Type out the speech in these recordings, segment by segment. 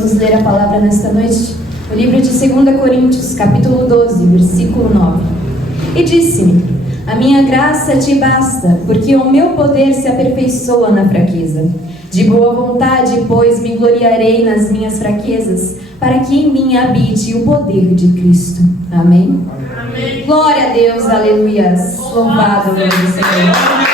vamos ler a palavra nesta noite, o livro de 2 Coríntios, capítulo 12, versículo 9. E disse-me: a minha graça te basta, porque o meu poder se aperfeiçoa na fraqueza. De boa vontade, pois, me gloriarei nas minhas fraquezas, para que em mim habite o poder de Cristo. Amém? Amém. Glória a Deus, aleluias. Louvado seja o Senhor.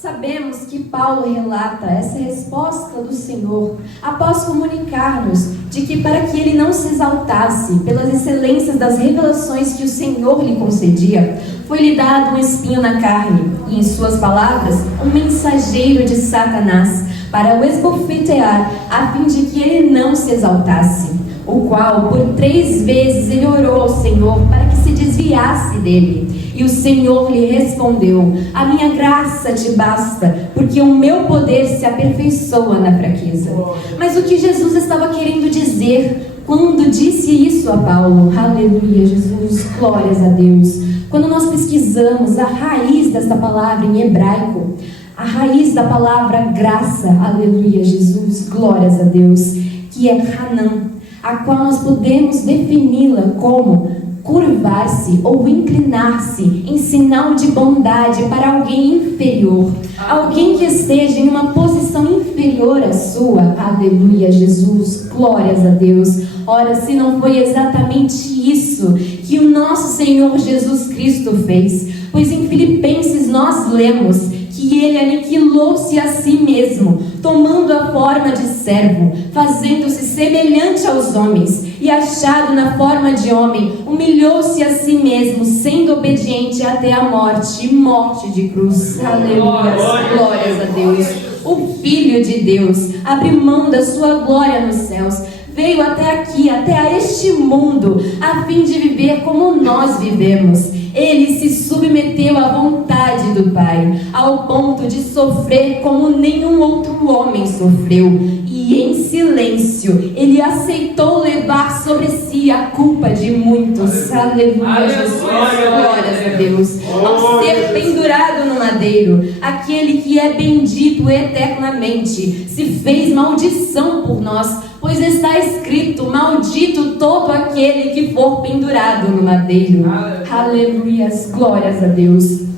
Sabemos que Paulo relata essa resposta do Senhor após comunicar-nos de que, para que ele não se exaltasse pelas excelências das revelações que o Senhor lhe concedia, foi-lhe dado um espinho na carne e, em suas palavras, um mensageiro de Satanás para o esbofetear, a fim de que ele não se exaltasse, o qual por 3 vezes ele orou ao Senhor para que se desviasse dele. E o Senhor lhe respondeu: a minha graça te basta, porque o meu poder se aperfeiçoa na fraqueza. Mas o que Jesus estava querendo dizer quando disse isso a Paulo? Aleluia, Jesus, glórias a Deus. Quando nós pesquisamos a raiz desta palavra em hebraico, a raiz da palavra graça, aleluia, Jesus, glórias a Deus, que é Hanan, a qual nós podemos defini-la como curvar-se ou inclinar-se em sinal de bondade para alguém inferior, alguém que esteja em uma posição inferior à sua. Aleluia, Jesus, glórias a Deus. Ora, se não foi exatamente isso que o nosso Senhor Jesus Cristo fez, pois em Filipenses nós lemos que ele aniquilou-se a si mesmo, tomando a forma de servo, fazendo-se semelhante aos homens, e achado na forma de homem, humilhou-se a si mesmo, sendo obediente até a morte, e morte de cruz. Aleluia, glórias a Deus. O Filho de Deus abriu mão da sua glória nos céus, veio até aqui, até a este mundo, a fim de viver como nós vivemos. Ele se submeteu à vontade do Pai, ao ponto de sofrer como nenhum outro homem sofreu. E em silêncio, ele aceitou levar sobre si a culpa de muitos. Aleluia, Jesus, glórias a Deus. Ao ser pendurado no madeiro, aquele que é bendito eternamente se fez maldição por nós, pois está escrito: maldito todo aquele que for pendurado no madeiro. Aleluia, glórias a Deus.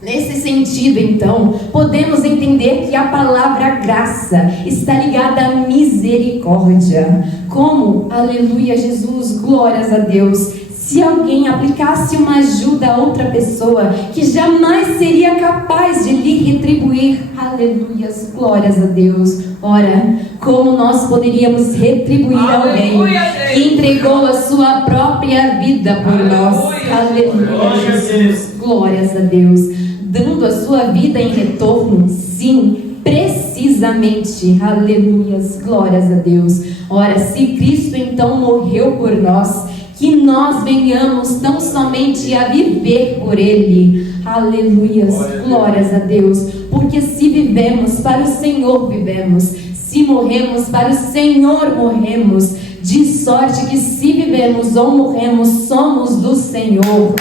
Nesse sentido, então, podemos entender que a palavra graça está ligada à misericórdia. Como, aleluia, Jesus, glórias a Deus, se alguém aplicasse uma ajuda a outra pessoa que jamais seria capaz de lhe retribuir, aleluia, glórias a Deus. Ora, como nós poderíamos retribuir alguém que entregou a sua própria vida por nós? Aleluia, Jesus, glórias a Deus. Dando a sua vida em retorno? Sim, precisamente. Aleluias, glórias a Deus. Ora, se Cristo então morreu por nós, que nós venhamos tão somente a viver por Ele. Aleluias, glórias a Deus. Porque se vivemos, para o Senhor vivemos. Se morremos, para o Senhor morremos. De sorte que se vivemos ou morremos, somos do Senhor.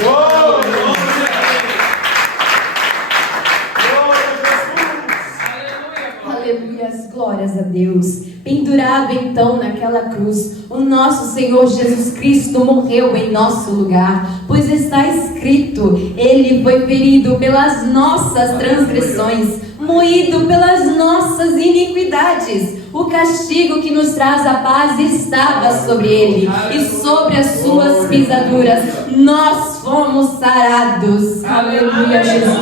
Aleluias, glórias a Deus. Pendurado então naquela cruz, o nosso Senhor Jesus Cristo morreu em nosso lugar, pois está escrito: Ele foi ferido pelas nossas transgressões, moído pelas nossas iniquidades. O castigo que nos traz a paz estava sobre Ele, e sobre as suas pisaduras nós fomos sarados. Aleluia, Jesus,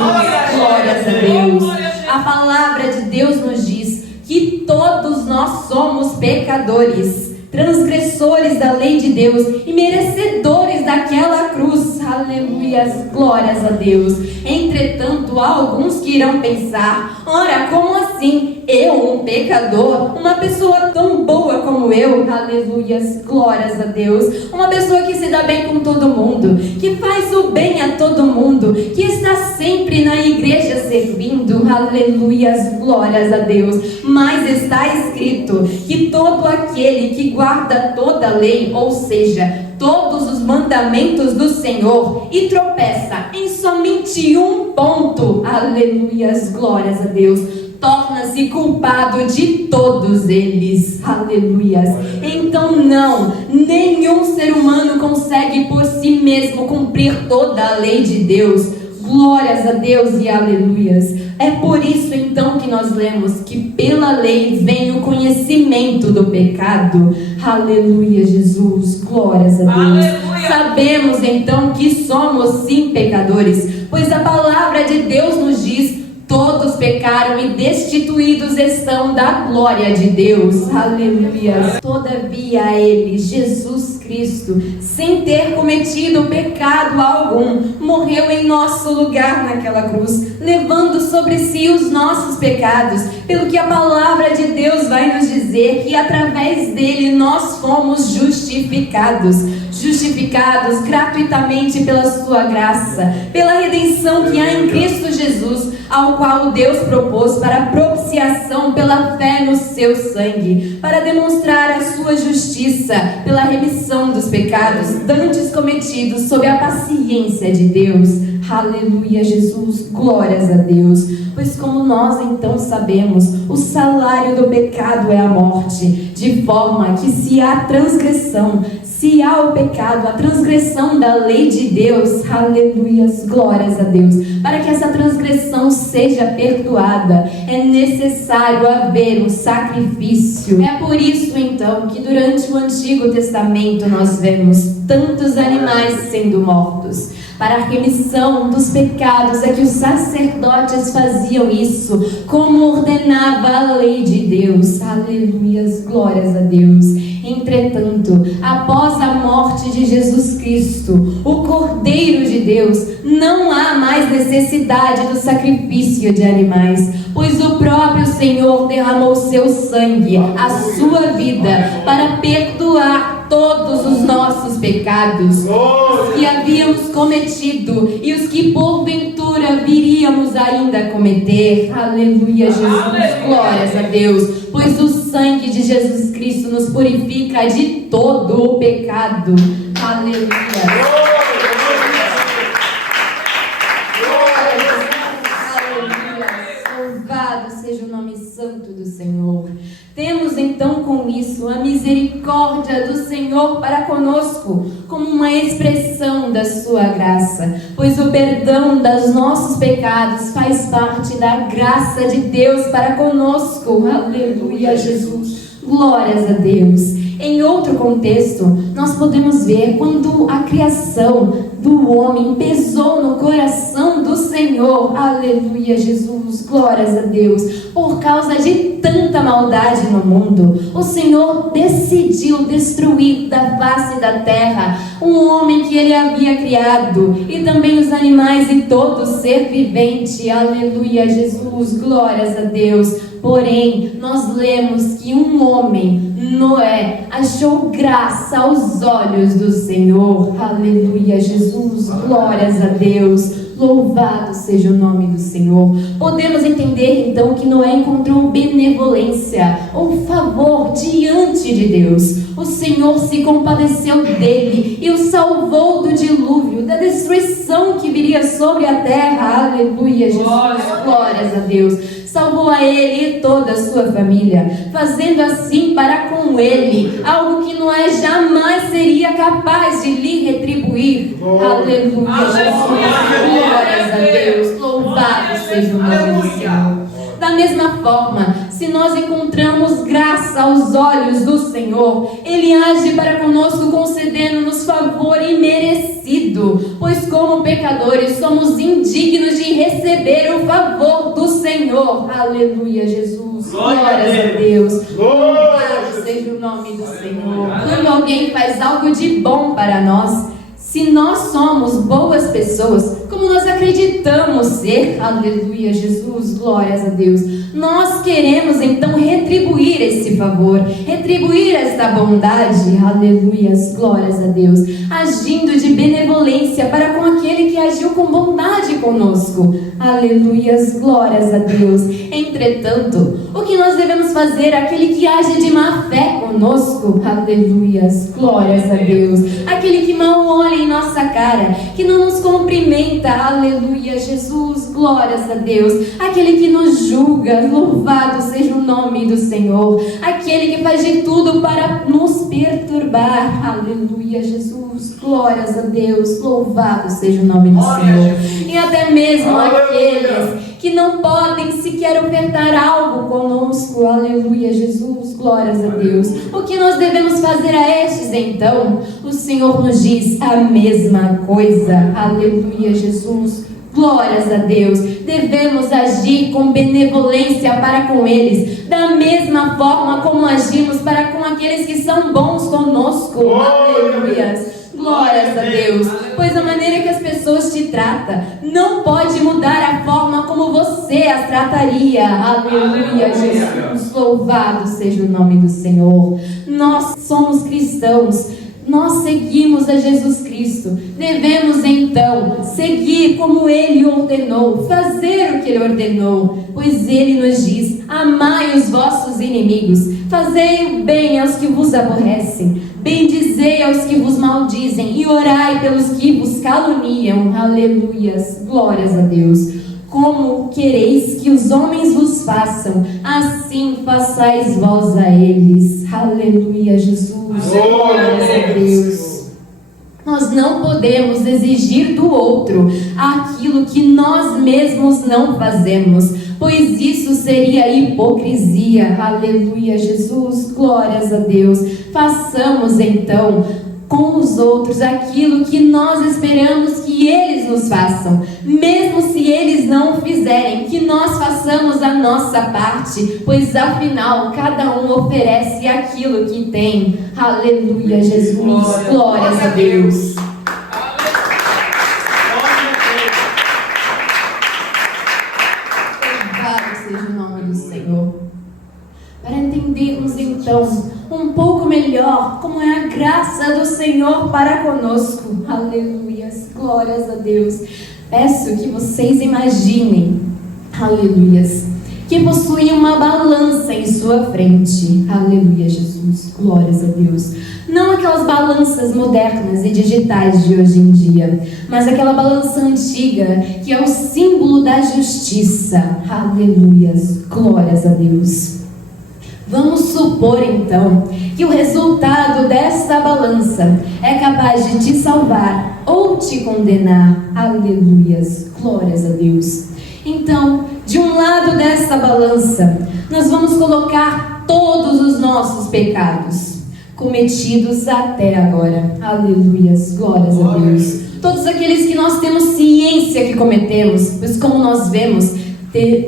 glórias a Deus. A palavra de Deus nos diz que todos nós somos pecadores, transgressores da lei de Deus e merecedores daquela cruz. Aleluia, glórias a Deus. Entretanto, há alguns que irão pensar: ora, como assim? Eu, um pecador, uma pessoa tão boa como eu, aleluia, glórias a Deus, uma pessoa que se dá bem com todo mundo, que faz o bem a todo mundo, que está sempre na igreja servindo, aleluia, glórias a Deus. Mas está escrito que todo aquele que guarda toda a lei, ou seja, todos os mandamentos do Senhor, e tropeça em somente um ponto, aleluias, glórias a Deus, torna-se culpado de todos eles, aleluias. Então não, nenhum ser humano consegue por si mesmo cumprir toda a lei de Deus. Glórias a Deus e aleluias. É por isso então que nós lemos que pela lei vem o conhecimento do pecado. Aleluia, Jesus, glórias a Deus. Aleluia. Sabemos então que somos sim pecadores, pois a palavra de Deus nos diz: todos pecaram e destituídos estão da glória de Deus. Aleluia. Todavia ele, Jesus Cristo, sem ter cometido pecado algum, morreu em nosso lugar naquela cruz, levando sobre si os nossos pecados, pelo que a palavra de Deus vai nos dizer que através dele nós fomos justificados gratuitamente pela sua graça, pela redenção que há em Cristo Jesus, ao qual Deus propôs para propiciação pela fé no seu sangue, para demonstrar a sua justiça pela remissão dos pecados dantes cometidos sob a paciência de Deus. Aleluia, Jesus, glórias a Deus. Pois como nós então sabemos, o salário do pecado é a morte, de forma que se há transgressão, se há o pecado, a transgressão da lei de Deus, aleluias, glórias a Deus, para que essa transgressão seja perdoada, é necessário haver um sacrifício. É por isso então que durante o Antigo Testamento nós vemos tantos animais sendo mortos. Para a remissão dos pecados é que os sacerdotes faziam isso, como ordenava a lei de Deus. Aleluias, glórias a Deus. Entretanto, após a morte de Jesus Cristo, o Cordeiro de Deus, não há mais necessidade do sacrifício de animais, pois o próprio Senhor derramou seu sangue, a sua vida, para perdoar todos os nossos pecados, os que havíamos cometido e os que porventura viríamos ainda cometer. Aleluia, Jesus, glórias a Deus, pois o sangue de Jesus Cristo nos purifica de todo o pecado. Aleluia. Louvado seja o nome santo do Senhor. Temos então com isso a misericórdia do Senhor para conosco, como uma expressão da sua graça, pois o perdão dos nossos pecados faz parte da graça de Deus para conosco. Aleluia, Jesus, glórias a Deus. Em outro contexto, nós podemos ver quando a criação do homem pesou no coração do Senhor. Aleluia, Jesus, glórias a Deus. Por causa de tanta maldade no mundo, o Senhor decidiu destruir da face da terra um homem que ele havia criado, e também os animais e todo ser vivente. Aleluia, Jesus, glórias a Deus. Porém, nós lemos que um homem, Noé, achou graça aos olhos do Senhor. Aleluia, Jesus, glórias a Deus. Louvado seja o nome do Senhor. Podemos entender então que Noé encontrou benevolência ou favor diante de Deus. O Senhor se compadeceu dele e o salvou do dilúvio, da destruição que viria sobre a terra. Aleluia, Jesus, glórias a Deus. Salvou a ele e toda a sua família, fazendo assim para com ele algo que Noé jamais seria capaz de lhe retribuir. Aleluia, Jesus, glórias a Deus, louvado seja o nome do Senhor. Da mesma forma, se nós encontramos graça aos olhos do Senhor, Ele age para conosco concedendo-nos favor imerecido, pois como pecadores somos indignos de receber o favor do Senhor. Aleluia, Jesus, glórias a Deus, louvado seja o nome do Senhor. Quando alguém faz algo de bom para nós, se nós somos boas pessoas, como nós acreditamos ser. Aleluia, Jesus, glórias a Deus. Nós queremos então retribuir esse favor, retribuir esta bondade. Aleluias, glórias a Deus, agindo de benevolência para com aquele que agiu com bondade conosco. Aleluias, glórias a Deus. Entretanto, o que nós devemos fazer, aquele que age de má fé conosco? Aleluias, glórias a Deus. Aquele que mal olha em nossa cara, que não nos cumprimenta. Aleluia, Jesus, glórias a Deus. Aquele que nos julga, louvado seja o nome do Senhor. Aquele que faz de tudo para nos perturbar. Aleluia, Jesus, glórias a Deus. Louvado seja o nome do Senhor. E até mesmo aqueles que não podem sequer ofertar algo conosco. Aleluia, Jesus, glórias a Deus. O que nós devemos fazer a estes então? O Senhor nos diz a mesma coisa. Aleluia, Jesus, glórias a Deus. Devemos agir com benevolência para com eles, da mesma forma como agimos para com aqueles que são bons conosco. Aleluia. Glórias a Deus, pois a maneira que as pessoas te tratam não pode mudar a forma como você as trataria. Aleluia, Jesus, louvado seja o nome do Senhor. Nós somos cristãos, nós seguimos a Jesus Cristo. Devemos então seguir como Ele ordenou, fazer o que Ele ordenou, pois Ele nos diz: amai os vossos inimigos, fazei o bem aos que vos aborrecem, bendizei aos que vos maldizem e orai pelos que vos caluniam. Aleluias, glórias a Deus. Como quereis que os homens vos façam, assim façais vós a eles. Aleluia, Jesus, glórias a Deus. Nós não podemos exigir do outro aquilo que nós mesmos não fazemos, pois isso seria hipocrisia. Aleluia, Jesus, glórias a Deus. Façamos então com os outros aquilo que nós esperamos que eles nos façam, mesmo se eles não fizerem, que nós façamos a nossa parte, pois afinal cada um oferece aquilo que tem. Aleluia, Jesus, glórias a Deus. Louvado seja o nome do Senhor. Para entendermos então um pouco melhor como é a graça do Senhor para conosco. Aleluias, glórias a Deus. Peço que vocês imaginem, aleluias, que possuem uma balança em sua frente. Aleluia, Jesus, glórias a Deus. Não aquelas balanças modernas e digitais de hoje em dia, mas aquela balança antiga que é o símbolo da justiça. Aleluias, glórias a Deus. Vamos supor então que o resultado desta balança é capaz de te salvar ou te condenar. Aleluias, glórias a Deus. Então, de um lado desta balança, nós vamos colocar todos os nossos pecados cometidos até agora. Aleluias, glórias a Deus. Todos aqueles que nós temos ciência que cometemos, pois como nós vemos,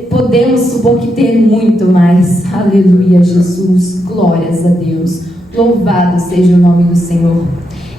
podemos supor que ter muito mais. Aleluia, Jesus, glórias a Deus. Louvado seja o nome do Senhor.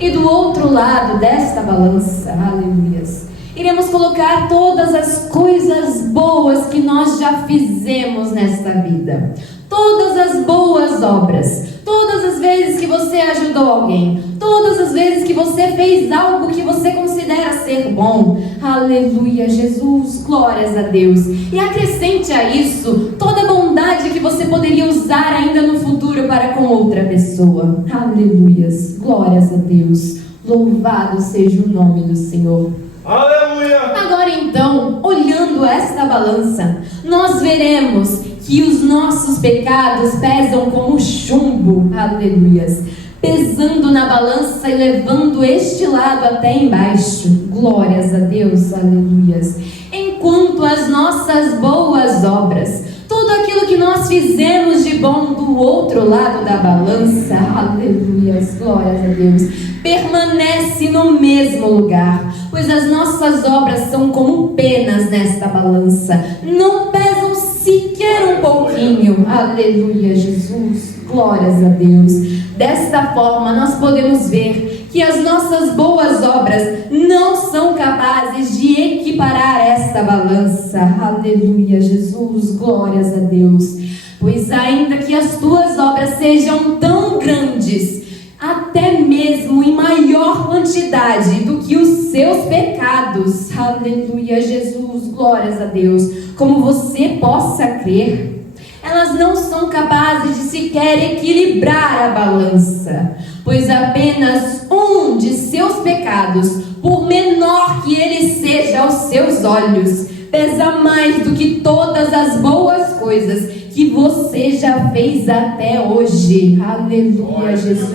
E do outro lado desta balança, aleluias, iremos colocar todas as coisas boas que nós já fizemos nesta vida, todas as boas obras, todas as vezes que você ajudou alguém, todas as vezes que você fez algo que você considera ser bom. Aleluia, Jesus, glórias a Deus. E acrescente a isso toda a bondade que você poderia usar ainda no futuro para com outra pessoa. Aleluias, glórias a Deus. Louvado seja o nome do Senhor. Aleluia! Agora então, olhando esta balança, nós veremos que os nossos pecados pesam como chumbo. Aleluias. Pesando na balança e levando este lado até embaixo. Glórias a Deus, aleluias. Enquanto as nossas boas obras, tudo aquilo que nós fizemos de bom do outro lado da balança, aleluias, glórias a Deus, permanece no mesmo lugar, pois as nossas obras são como penas nesta balança, não pesam sequer um pouquinho. Aleluia, Jesus, glórias a Deus. Desta forma nós podemos ver que as nossas boas obras não são capazes de equiparar esta balança. Aleluia, Jesus, glórias a Deus. Pois ainda que as tuas obras sejam tão grandes, até mesmo em maior quantidade do que os seus pecados, aleluia, Jesus, glórias a Deus, como você possa crer, elas não são capazes de sequer equilibrar a balança, pois apenas um de seus pecados, por menor que ele seja aos seus olhos, pesa mais do que todas as boas coisas que você já fez até hoje. Aleluia, Jesus.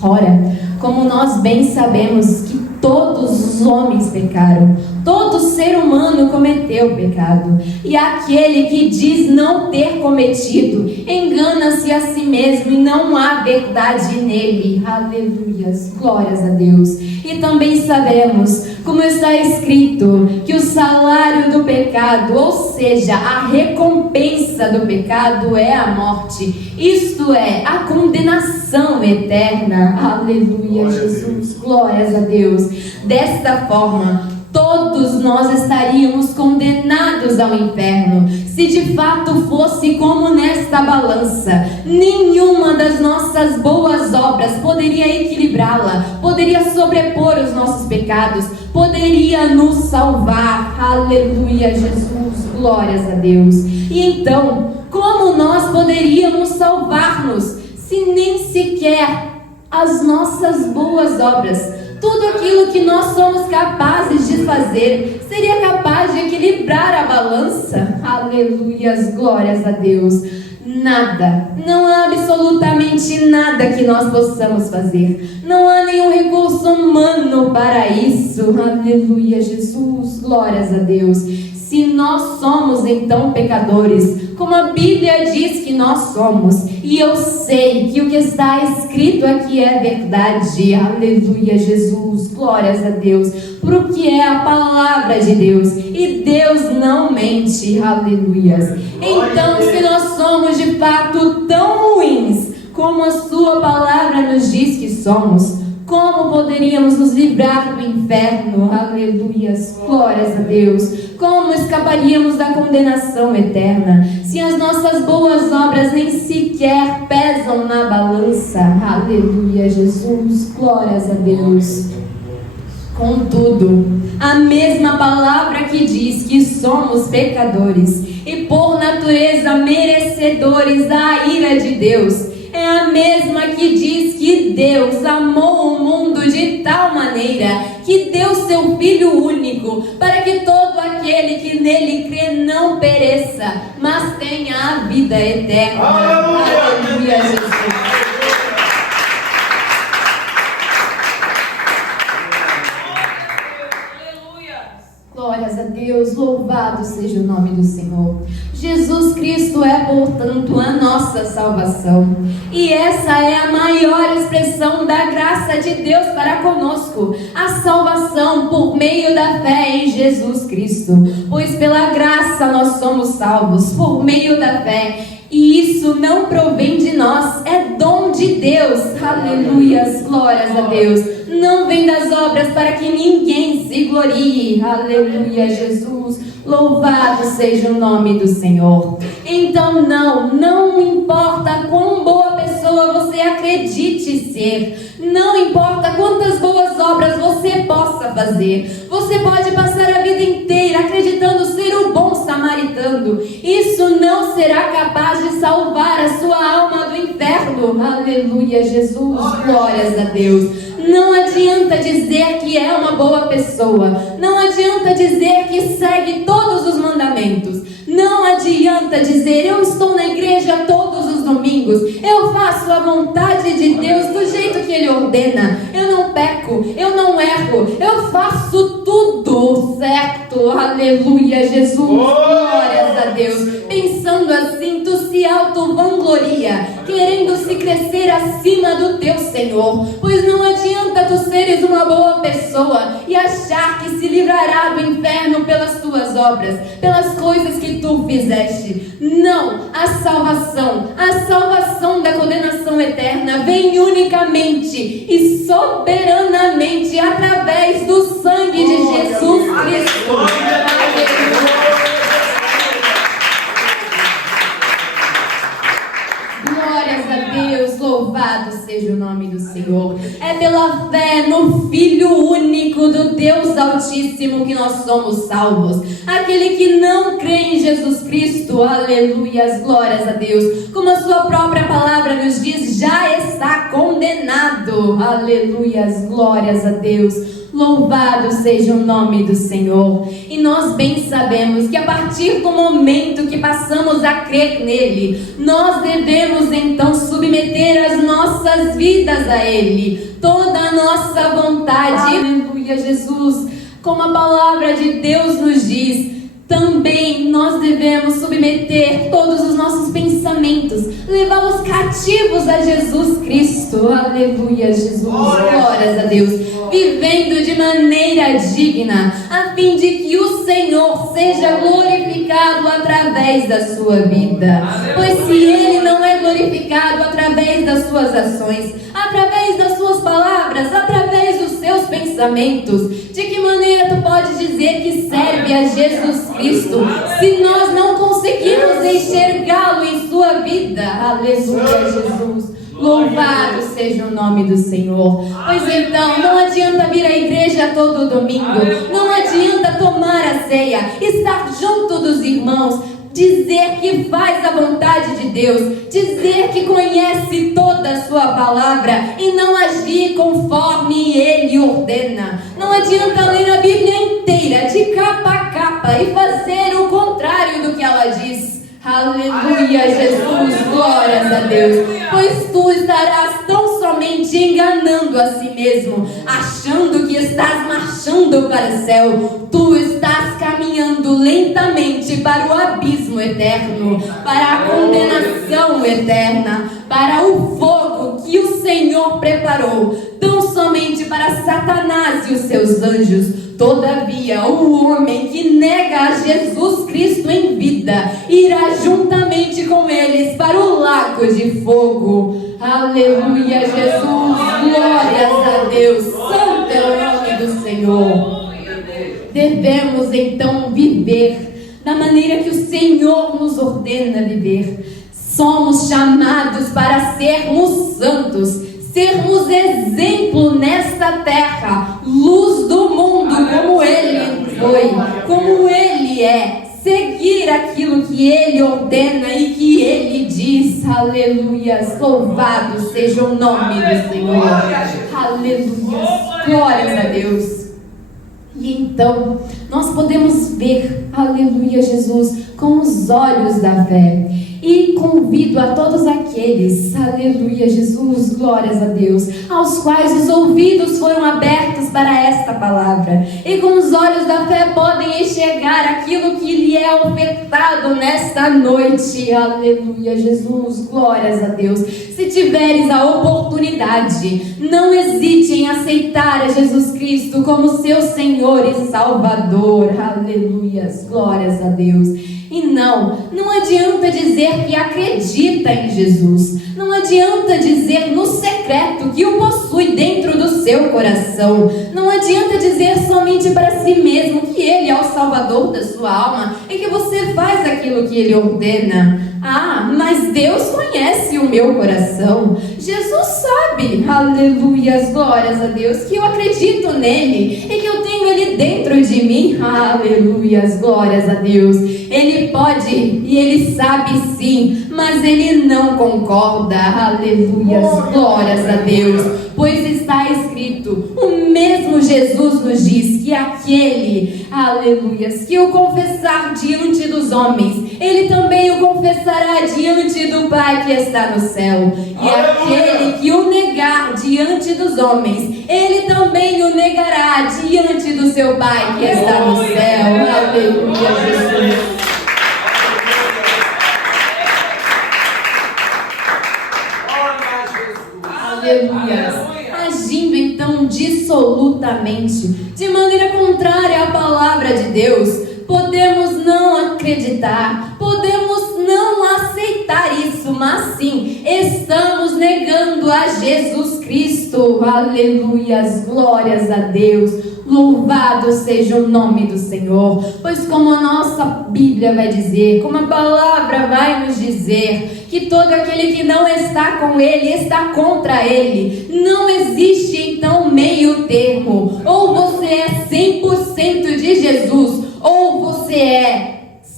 Ora, como nós bem sabemos que todos os homens pecaram, todo ser humano cometeu pecado, e aquele que diz não ter cometido, engana-se a si mesmo e não há verdade nele. Aleluia, glórias a Deus. E também sabemos, como está escrito, que o salário do pecado, ou seja, a recompensa do pecado é a morte, isto é, a condenação eterna. Aleluia, Jesus, glórias a Deus. Desta forma, todos nós estaríamos condenados ao inferno, se de fato fosse como nesta balança. Nenhuma das nossas boas obras poderia equilibrá-la, poderia sobrepor os nossos pecados, poderia nos salvar. Aleluia, Jesus, glórias a Deus. E então, como nós poderíamos salvar-nos, se nem sequer as nossas boas obras, tudo aquilo que nós somos capazes de fazer, seria capaz de equilibrar a balança? Aleluias, glórias a Deus. Nada, não há absolutamente nada que nós possamos fazer. Não há nenhum recurso humano para isso. Aleluia, Jesus, glórias a Deus. Se nós somos então pecadores, como a Bíblia diz que nós somos, e eu sei que o que está escrito aqui é verdade, aleluia, Jesus, glórias a Deus, porque é a palavra de Deus, e Deus não mente, aleluias. Então, se nós somos de fato tão ruins, como a sua palavra nos diz que somos, como poderíamos nos livrar do inferno? Aleluias, glórias a Deus. Como escaparíamos da condenação eterna, se as nossas boas obras nem sequer pesam na balança? Aleluia, Jesus, glórias a Deus. Contudo, a mesma palavra que diz que somos pecadores e por natureza merecedores da ira de Deus, é a mesma que diz que Deus amou o mundo de tal maneira que deu seu Filho único, para que todo aquele que nele crê não pereça, mas tenha a vida eterna. Aleluia, Jesus. Glórias a Deus, louvado seja o nome do Senhor. Jesus Cristo é, portanto, a nossa salvação. E essa é a maior expressão da graça de Deus para conosco, a salvação por meio da fé em Jesus Cristo. Pois pela graça nós somos salvos, por meio da fé. E isso não provém de nós, é dom de Deus. Aleluias, glórias a Deus. Não vem das obras para que ninguém se glorie. Aleluia, Jesus. Louvado seja o nome do Senhor. Então não importa quão boa pessoa você acredite ser, não importa quantas boas obras você possa fazer, você pode passar a vida inteira acreditando ser o bom samaritano, isso não será capaz de salvar a sua alma do inferno. Aleluia, Jesus, glórias a Deus. Não adianta dizer que é uma boa pessoa, não adianta dizer que segue todos os mandamentos, não adianta dizer eu estou na igreja todos os domingos, eu faço a vontade de Deus do jeito que Ele ordena, eu não peco, eu não erro, eu faço tudo certo. Aleluia, Jesus, glórias a Deus. Pensando assim, tu se auto-vangloria, querendo se crescer acima do teu Senhor. Pois não adianta tu seres uma boa pessoa e achar que se livrará do inferno pelas tuas obras, pelas coisas que tu fizeste. Não, a salvação da condenação eterna vem unicamente e soberanamente através do sangue de Jesus Cristo. Glórias a Deus, louvado seja o nome do Senhor. É pela fé no Filho único do Deus Altíssimo que nós somos salvos. Aquele que não crê em Jesus Cristo, aleluias, glórias a Deus, como a sua própria palavra nos diz, já está condenado. Aleluias, glórias a Deus. Louvado seja o nome do Senhor. E nós bem sabemos que a partir do momento que passamos a crer nele, nós devemos então submeter as nossas vidas a ele, toda a nossa vontade. Aleluia, Jesus. Como a palavra de Deus nos diz, também nós devemos submeter todos os nossos pensamentos, levá-los cativos a Jesus Cristo. Aleluia, Jesus, glórias a Deus. Vivendo de maneira digna, a fim de que o Senhor seja glorificado através da sua vida. Pois se Ele não é glorificado através das suas ações, através das suas palavras, através dos seus pensamentos, de que maneira tu pode dizer que serve a Jesus Cristo, se nós não conseguimos enxergá-lo em sua vida? Aleluia, Jesus. Louvado seja o nome do Senhor. Pois então, não adianta vir à igreja todo domingo, não adianta tomar a ceia, estar junto dos irmãos, dizer que faz a vontade de Deus, dizer que conhece toda a sua palavra e não agir conforme Ele ordena. Não adianta ler a Bíblia inteira, de capa a capa, e fazer o contrário do que ela diz. Aleluia, Jesus, glórias a Deus. Pois tu estarás tão somente enganando a si mesmo, achando que estás marchando para o céu. Tu estás caminhando lentamente para o abismo eterno, para a condenação eterna, para o fogo que o Senhor preparou, tão somente para Satanás e os seus anjos. Todavia, o homem que nega a Jesus Cristo em vida irá juntamente com eles para o lago de fogo. Aleluia, Jesus, glórias a Deus. Santo é o nome do Senhor. Devemos então viver da maneira que o Senhor nos ordena viver. Somos chamados para sermos santos, sermos exemplo nesta terra, luz do mundo, como Ele foi, como Ele é, seguir aquilo que Ele ordena e que Ele diz. Aleluias, louvado seja o nome do Senhor. Aleluias, glórias a Deus. E então, nós podemos ver, aleluia, Jesus, com os olhos da fé. E convido a todos aqueles, aleluia, Jesus, glórias a Deus, aos quais os ouvidos foram abertos para esta palavra, e com os olhos da fé podem enxergar aquilo que lhe é ofertado nesta noite. Aleluia, Jesus, glórias a Deus. Se tiveres a oportunidade, não hesite em aceitar a Jesus Cristo como seu Senhor e Salvador. Aleluias, glórias a Deus. E não adianta dizer que acredita em Jesus. Não adianta dizer no secreto que o possui dentro do seu coração. Não adianta dizer somente para si mesmo que Ele é o Salvador da sua alma e que você faz aquilo que Ele ordena. Ah, mas Deus conhece o meu coração. Jesus sabe, aleluias, glórias a Deus, que eu acredito nele e que eu tenho Ele dentro de mim. Aleluias, glórias a Deus. Ele pode e Ele sabe sim, mas Ele não concorda. Aleluias, glórias a Deus. Pois está escrito, o mesmo Jesus nos diz que aquele, aleluias, que o confessar diante dos homens, Ele também o confessará diante do Pai que está no céu. E aquele que o negar diante dos homens, Ele também o negará diante do seu Pai que está no céu. Aleluia, Jesus. aleluia, agindo então dissolutamente, de maneira contrária à palavra de Deus, podemos não acreditar, podemos não aceitar isso, mas sim, estamos negando a Jesus Cristo, aleluias, glórias a Deus, louvado seja o nome do Senhor, pois como a nossa Bíblia vai dizer, como a palavra vai nos dizer, que todo aquele que não está com Ele, está contra Ele, não existe então meio termo, ou você é 100% de Jesus, ou você é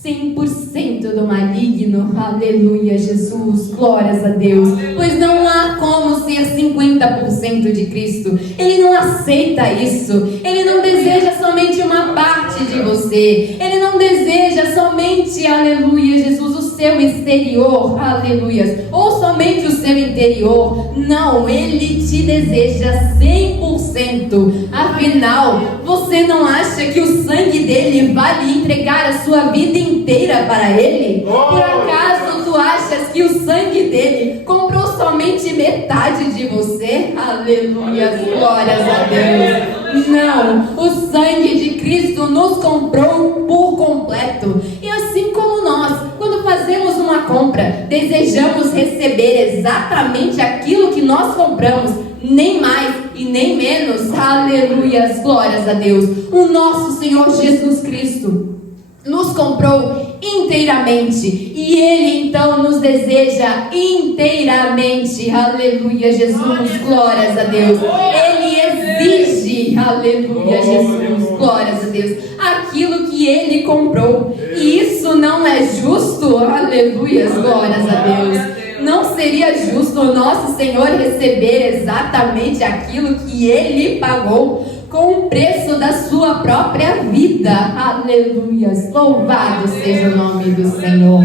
100% do maligno, aleluia, Jesus, glórias a Deus, pois não há como ser 50% de Cristo, Ele não aceita isso, Ele não deseja somente uma parte de você, Ele não deseja somente, aleluia, Jesus, o seu exterior, aleluia, ou somente o seu interior, não, Ele te deseja 100%, afinal, você não acha que o sangue dele vale entregar a sua vida inteira para Ele? Por acaso tu achas que o sangue dele comprou somente metade de você? Aleluia, glórias a Deus. Não, o sangue de Cristo nos comprou por completo. E assim como nós, quando fazemos uma compra, desejamos receber exatamente aquilo que nós compramos, nem mais e nem menos, aleluia, glórias a Deus. O nosso Senhor Jesus Cristo nos comprou inteiramente e Ele então nos deseja inteiramente, aleluia, Jesus, glórias a Deus. Ele exige, aleluia, Jesus, glórias a Deus, aquilo que Ele comprou, e isso não é justo, aleluia, glórias a Deus. Não seria justo o nosso Senhor receber exatamente aquilo que Ele pagou com o preço da sua própria vida? Aleluias, louvado seja o nome do Senhor,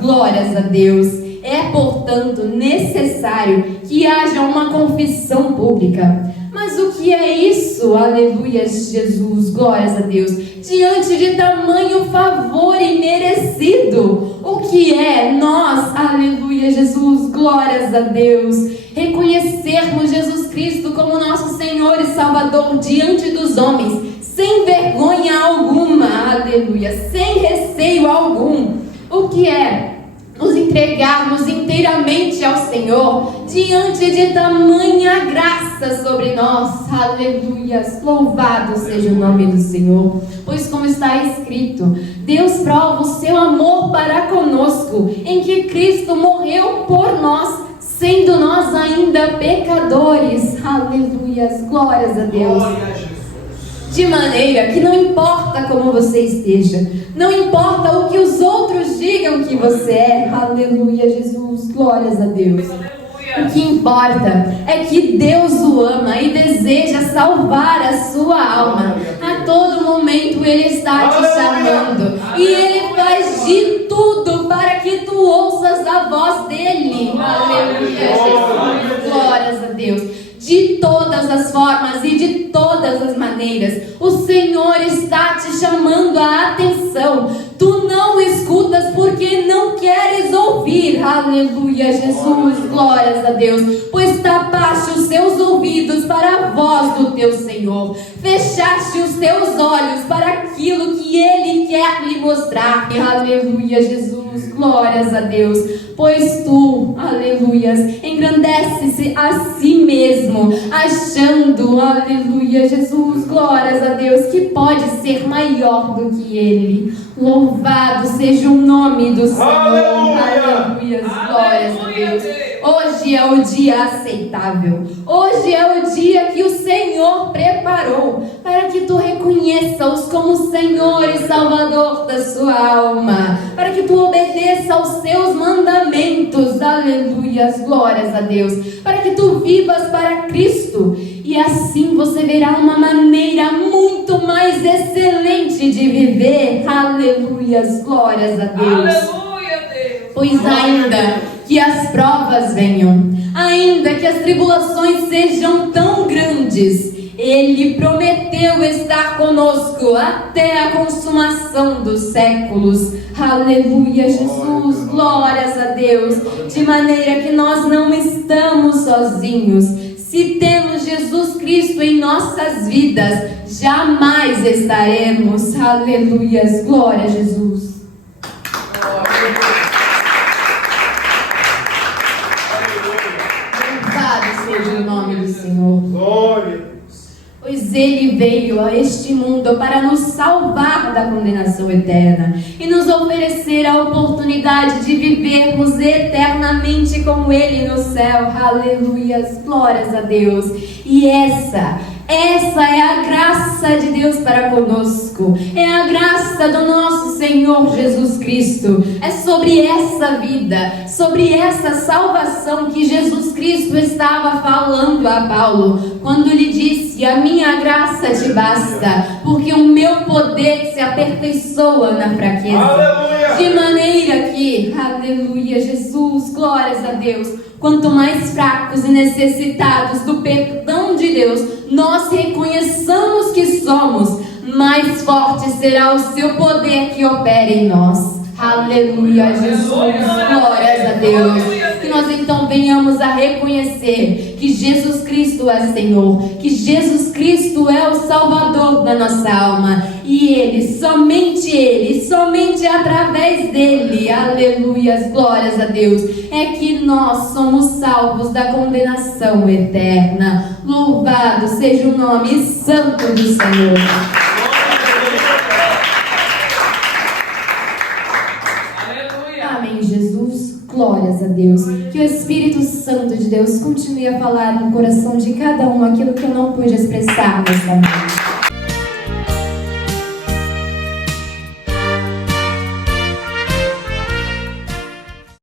glórias a Deus. É, portanto, necessário que haja uma confissão pública. Mas o que é isso? Aleluia, Jesus, glórias a Deus. Diante de tamanho favor imerecido, o que é nós, aleluia, Jesus, glórias a Deus, reconhecermos Jesus Cristo como nosso Senhor e Salvador diante dos homens, sem vergonha alguma, aleluia, sem receio algum. O que é nos entregarmos inteiramente ao Senhor diante de tamanha graça sobre nós, aleluia, louvado seja o nome do Senhor, pois como está escrito, Deus prova o seu amor para conosco, em que Cristo morreu por nós, sendo nós ainda pecadores, aleluia, glórias a Deus. De maneira que não importa como você esteja, não importa o que os outros digam que você é, aleluia, Jesus, glórias a Deus. O que importa é que Deus o ama e deseja salvar a sua alma. A todo momento Ele está te chamando e Ele faz de tudo para que tu ouças a voz dEle. Aleluia, Jesus, glórias a Deus. De todas as formas e de todas as maneiras, o Senhor está te chamando a atenção. Tu não escutas porque não queres ouvir, aleluia, Jesus, glórias a Deus, pois tapaste os teus ouvidos para a voz do teu Senhor, fechaste os teus olhos para aquilo que Ele quer lhe mostrar, aleluia, Jesus, glórias a Deus, pois tu, aleluias, engrandeces-se a si mesmo, achando, aleluia, Jesus, glórias a Deus, que pode ser maior do que Ele. Louvado seja o nome do Senhor, aleluia, glórias a Deus. Hoje é o dia aceitável, hoje é o dia que o Senhor preparou para que tu reconheça-os como Senhor e Salvador da sua alma, para que tu obedeça aos seus mandamentos, aleluia, glórias a Deus, para que tu vivas para Cristo, e assim você verá uma maneira muito mais excelente de viver, aleluia, glórias a Deus. Aleluia, Deus. Pois ainda que as provas venham, ainda que as tribulações sejam tão grandes, Ele prometeu estar conosco até a consumação dos séculos. Aleluia, Jesus, glórias a Deus. De maneira que nós não estamos sozinhos. Se temos Jesus Cristo em nossas vidas, jamais estaremos. Aleluias, glória a Jesus. Louvado seja o nome do Senhor. Glória. Pois Ele veio a este mundo para nos salvar da condenação eterna e nos oferecer a oportunidade de vivermos eternamente com Ele no céu. Aleluias, glórias a Deus. E essa é a graça de Deus para conosco. É a graça do nosso Senhor Jesus Cristo. É sobre essa vida, sobre essa salvação que Jesus Cristo estava falando a Paulo, quando lhe disse: a minha graça te basta, porque o meu poder se aperfeiçoa na fraqueza. Aleluia. De maneira que, aleluia, Jesus, glórias a Deus, quanto mais fracos e necessitados do perdão de Deus nós reconheçamos que somos, mais forte será o seu poder que opera em nós. Aleluia, Jesus, glórias a Deus. Que nós então venhamos a reconhecer que Jesus Cristo é Senhor, que Jesus Cristo é o Salvador da nossa alma, e Ele, somente através dele, aleluia, glórias a Deus, é que nós somos salvos da condenação eterna. Louvado seja o nome santo do Senhor. Amém, Jesus, glórias a Deus. Que o Espírito Santo de Deus continue a falar no coração de cada um aquilo que eu não pude expressar nesta noite.